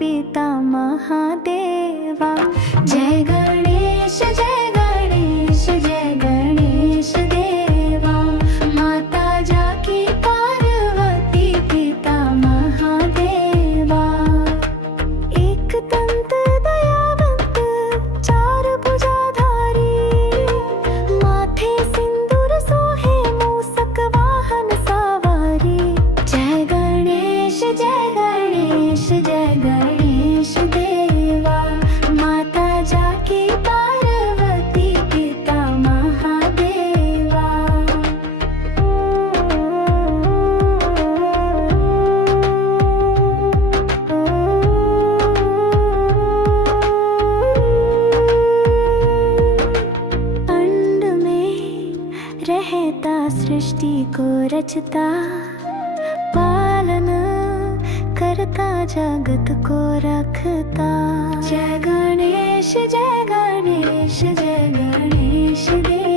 पिता महादेवा। जय गणेश जय गणेश जय गणेश देवा। माता जाकी पार्वती पिता महादेवा। एक दंत दयावंत चार भुजाधारी, माथे सिंदूर सोहे मूषक वाहन सवारी। जय गणेश जय गणेश देवा। माता जाकी पार्वती पिता महादेवा। अंड में रहता सृष्टि को रचता, पालन करता जगत को रखता। जय गणेश जय गणेश देवा।